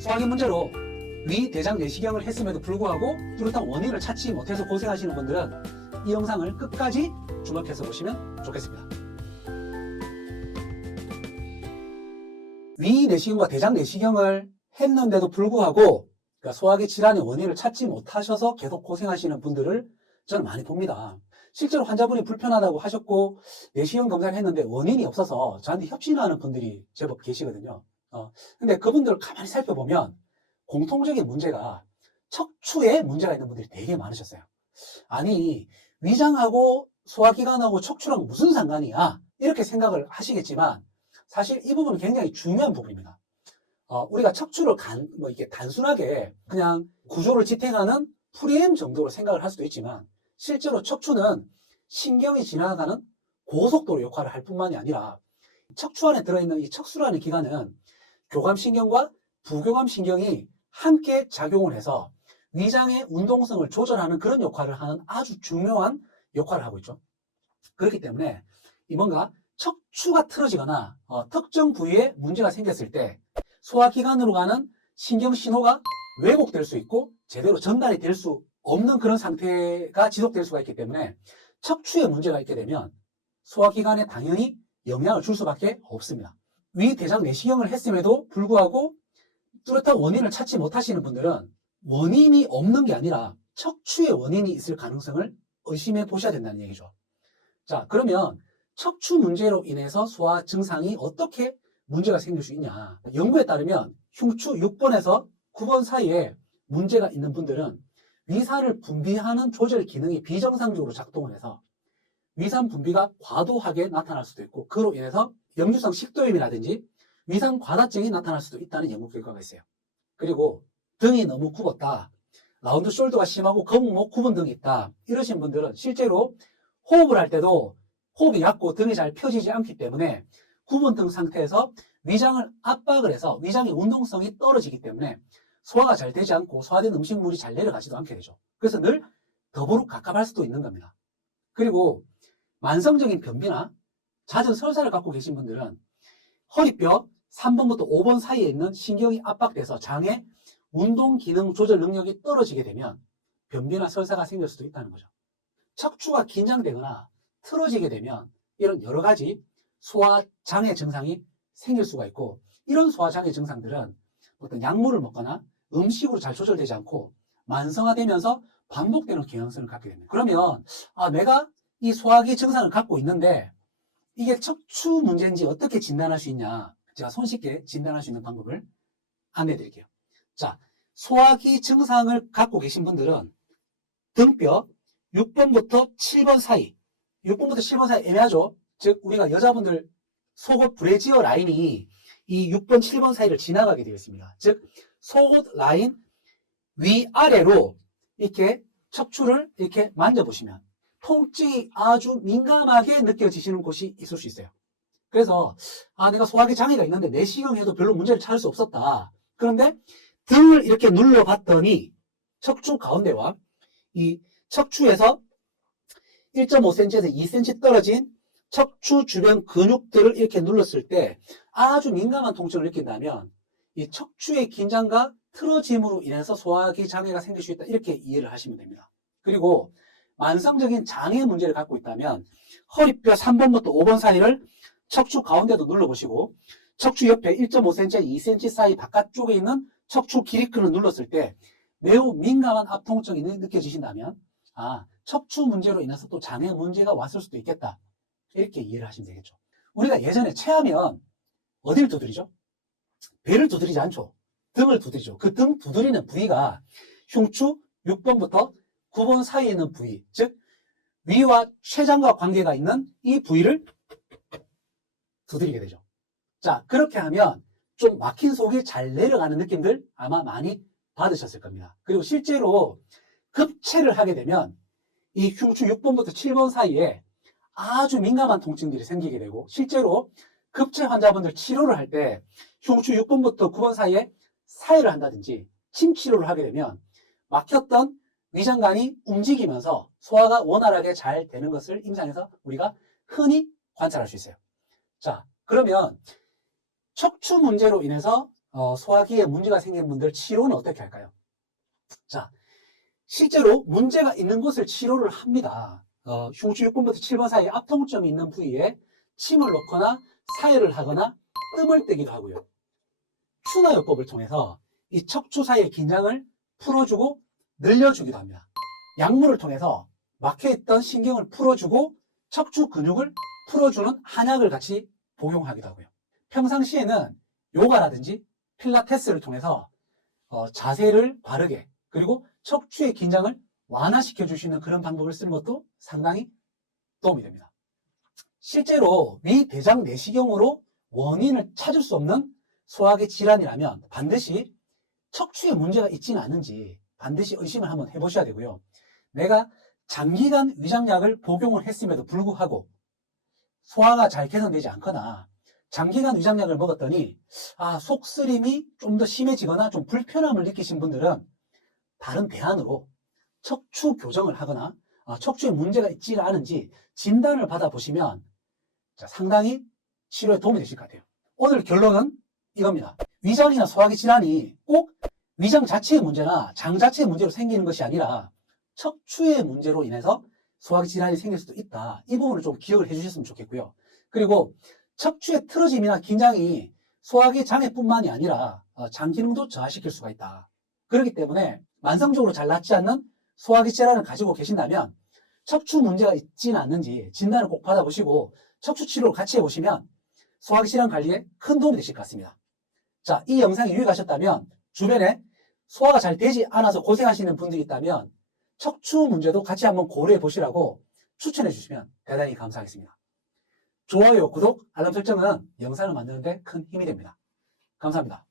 소화기 문제로 위, 대장 내시경을 했음에도 불구하고 뚜렷한 원인을 찾지 못해서 고생하시는 분들은 이 영상을 끝까지 주목해서 보시면 좋겠습니다. 위 내시경과 대장 내시경을 했는데도 불구하고 그러니까 소화기 질환의 원인을 찾지 못하셔서 계속 고생하시는 분들을 저는 많이 봅니다. 실제로 환자분이 불편하다고 하셨고 내시경 검사를 했는데 원인이 없어서 저한테 협진하는 분들이 제법 계시거든요. 근데 그분들을 가만히 살펴보면 공통적인 문제가 척추에 문제가 있는 분들이 되게 많으셨어요. 아니, 위장하고 소화기관하고 척추랑 무슨 상관이야? 이렇게 생각을 하시겠지만 사실 이 부분은 굉장히 중요한 부분입니다. 우리가 척추를 이게 단순하게 그냥 구조를 지탱하는 프레임 정도로 생각을 할 수도 있지만 실제로 척추는 신경이 지나가는 고속도로 역할을 할 뿐만이 아니라 척추 안에 들어있는 이 척수라는 기관은 교감신경과 부교감신경이 함께 작용을 해서 위장의 운동성을 조절하는 그런 역할을 하는 아주 중요한 역할을 하고 있죠. 그렇기 때문에 뭔가 척추가 틀어지거나 특정 부위에 문제가 생겼을 때 소화기관으로 가는 신경 신호가 왜곡될 수 있고 제대로 전달이 될 수 없는 그런 상태가 지속될 수가 있기 때문에 척추에 문제가 있게 되면 소화기관에 당연히 영향을 줄 수밖에 없습니다. 위, 대장 내시경을 했음에도 불구하고 뚜렷한 원인을 찾지 못하시는 분들은 원인이 없는 게 아니라 척추에 원인이 있을 가능성을 의심해 보셔야 된다는 얘기죠. 자, 그러면 척추 문제로 인해서 소화 증상이 어떻게 문제가 생길 수 있냐. 연구에 따르면 흉추 6번에서 9번 사이에 문제가 있는 분들은 위산을 분비하는 조절 기능이 비정상적으로 작동을 해서 위산 분비가 과도하게 나타날 수도 있고 그로 인해서 역류성 식도염이라든지 위산 과다증이 나타날 수도 있다는 연구 결과가 있어요. 그리고 등이 너무 굽었다, 라운드 숄더가 심하고 거북목 구분 등이 있다, 이러신 분들은 실제로 호흡을 할 때도 호흡이 얕고 등이 잘 펴지지 않기 때문에 구분 등 상태에서 위장을 압박을 해서 위장의 운동성이 떨어지기 때문에 소화가 잘 되지 않고 소화된 음식물이 잘 내려가지도 않게 되죠. 그래서 늘 더부룩 갑갑할 수도 있는 겁니다. 그리고 만성적인 변비나 잦은 설사를 갖고 계신 분들은 허리뼈 3번부터 5번 사이에 있는 신경이 압박돼서 장의 운동 기능 조절 능력이 떨어지게 되면 변비나 설사가 생길 수도 있다는 거죠. 척추가 긴장되거나 틀어지게 되면 이런 여러 가지 소화장애 증상이 생길 수가 있고 이런 소화장애 증상들은 어떤 약물을 먹거나 음식으로 잘 조절되지 않고 만성화되면서 반복되는 경향성을 갖게 됩니다. 그러면 내가 이 소화기 증상을 갖고 있는데 이게 척추 문제인지 어떻게 진단할 수 있냐, 제가 손쉽게 진단할 수 있는 방법을 안내해 드릴게요. 자, 소화기 증상을 갖고 계신 분들은 등뼈 6번부터 7번 사이, 6번부터 7번 사이 애매하죠. 즉 우리가 여자분들 속옷 브래지어 라인이 이 6번, 7번 사이를 지나가게 되어 있습니다. 즉 속옷 라인 위아래로 이렇게 척추를 이렇게 만져보시면 통증이 아주 민감하게 느껴지시는 곳이 있을 수 있어요. 그래서 내가 소화기 장애가 있는데 내시경해도 별로 문제를 찾을 수 없었다. 그런데 등을 이렇게 눌러봤더니 척추 가운데와 이 척추에서 1.5cm에서 2cm 떨어진 척추 주변 근육들을 이렇게 눌렀을 때 아주 민감한 통증을 느낀다면 이 척추의 긴장과 틀어짐으로 인해서 소화기 장애가 생길 수 있다, 이렇게 이해를 하시면 됩니다. 그리고 만성적인 장애 문제를 갖고 있다면 허리뼈 3번부터 5번 사이를 척추 가운데도 눌러보시고 척추 옆에 1.5cm, 2cm 사이 바깥쪽에 있는 척추 기립근을 눌렀을 때 매우 민감한 압통증이 느껴지신다면 척추 문제로 인해서 또 장애 문제가 왔을 수도 있겠다, 이렇게 이해를 하시면 되겠죠. 우리가 예전에 체하면 어디를 두드리죠? 배를 두드리지 않죠. 등을 두드리죠. 그 등 두드리는 부위가 흉추 6번부터 9번 사이에 있는 부위, 즉 위와 췌장과 관계가 있는 이 부위를 두드리게 되죠. 자, 그렇게 하면 좀 막힌 속이 잘 내려가는 느낌들 아마 많이 받으셨을 겁니다. 그리고 실제로 급체를 하게 되면 이 흉추 6번부터 7번 사이에 아주 민감한 통증들이 생기게 되고 실제로 급체 환자분들 치료를 할 때 흉추 6번부터 9번 사이에 사혈을 한다든지 침 치료를 하게 되면 막혔던 위장관이 움직이면서 소화가 원활하게 잘 되는 것을 임상에서 우리가 흔히 관찰할 수 있어요. 자, 그러면 척추 문제로 인해서 소화기에 문제가 생긴 분들 치료는 어떻게 할까요? 자, 실제로 문제가 있는 곳을 치료를 합니다. 흉추 6번부터 7번 사이에 압통점이 있는 부위에 침을 놓거나 사혈을 하거나 뜸을 떼기도 하고요. 추나요법을 통해서 이 척추 사이의 긴장을 풀어주고 늘려주기도 합니다. 약물을 통해서 막혀있던 신경을 풀어주고 척추 근육을 풀어주는 한약을 같이 복용하기도 하고요. 평상시에는 요가라든지 필라테스를 통해서 자세를 바르게 그리고 척추의 긴장을 완화시켜 주시는 그런 방법을 쓰는 것도 상당히 도움이 됩니다. 실제로 위대장 내시경으로 원인을 찾을 수 없는 소화기 질환이라면 반드시 척추에 문제가 있지는 않은지 반드시 의심을 한번 해보셔야 되고요. 내가 장기간 위장약을 복용을 했음에도 불구하고 소화가 잘 개선되지 않거나 장기간 위장약을 먹었더니 속쓰림이 좀 더 심해지거나 좀 불편함을 느끼신 분들은 다른 대안으로 척추 교정을 하거나 척추에 문제가 있지 않은지 진단을 받아보시면 상당히 치료에 도움이 되실 것 같아요. 오늘 결론은 이겁니다. 위장이나 소화기 질환이 꼭 위장 자체의 문제나 장 자체의 문제로 생기는 것이 아니라 척추의 문제로 인해서 소화기 질환이 생길 수도 있다. 이 부분을 좀 기억을 해주셨으면 좋겠고요. 그리고 척추의 틀어짐이나 긴장이 소화기 장애뿐만이 아니라 장 기능도 저하시킬 수가 있다. 그렇기 때문에 만성적으로 잘 낫지 않는 소화기 질환을 가지고 계신다면 척추 문제가 있지는 않는지 진단을 꼭 받아보시고 척추 치료를 같이 해보시면 소화기 질환 관리에 큰 도움이 되실 것 같습니다. 자, 이 영상이 유익하셨다면 주변에 소화가 잘 되지 않아서 고생하시는 분들이 있다면 척추 문제도 같이 한번 고려해 보시라고 추천해 주시면 대단히 감사하겠습니다. 좋아요, 구독, 알람 설정은 영상을 만드는 데 큰 힘이 됩니다. 감사합니다.